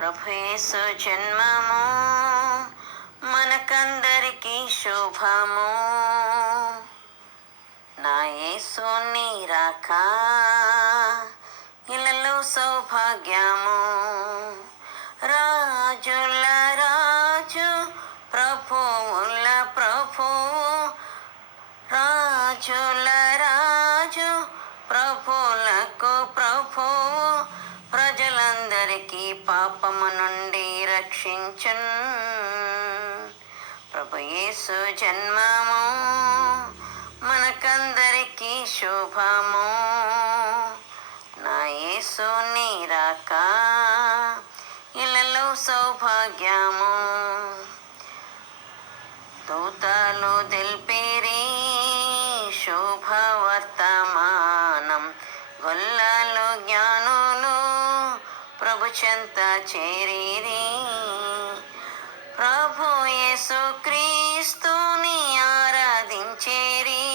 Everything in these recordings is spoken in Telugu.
ప్రభు యేసు జన్మము మనకందరికీ శుభము. నా యేసు నీ రాక ఇలలో సౌభాగ్యము. రాజుల రాజు ప్రభువుల ప్రభువు, రాజుల రాజు ప్రభులకు ప్రభువు, ప్రజలందరికీ పాపము నుండి రక్షించున్. ప్రభు యేసు జన్మము మనకందరికీ శుభము. నా యేసు నీ రాక ఇలలో సౌభాగ్యము. దూతలు తెలిపిరి శుభవర్తమానం, గొల్లలు జ్ఞానులు ప్రభు చెంత చేరిరి. ప్రభు యేసు క్రీస్తుని ఆరాధించేరి,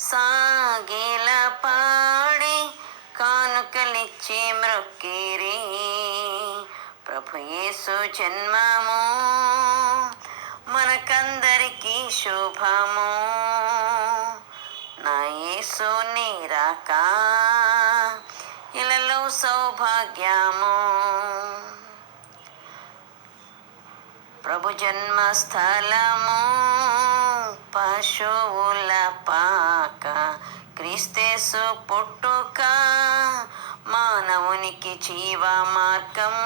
సాగిల పాడి కానుకలిచ్చి మ్రొక్కిరి. ప్రభు యేసు జన్మము మనకందరికీ శుభము. నా యేసు నీ రాక ఇలలో సౌభాగ్యము. ప్రభు జన్మస్థలము పశువుల పాక, క్రీస్తేసు పుట్టుక మానవునికి జీవ మార్గం.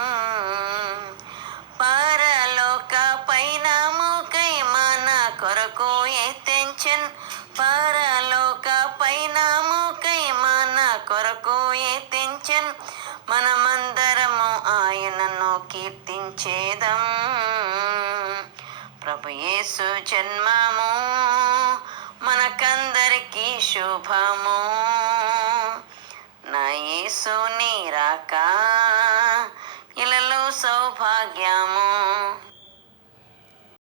పరలోక పైనముకై మన కొరకు ఎత్తెంచెన్, పరలోక పైనముకై మన కొరకు ఎత్తెంచెన్. మనమందరము ఆయనను కీర్తించేదం. ప్రభు యేసు జన్మము మనకందరికీ శుభము. నా యేసు నీ రాక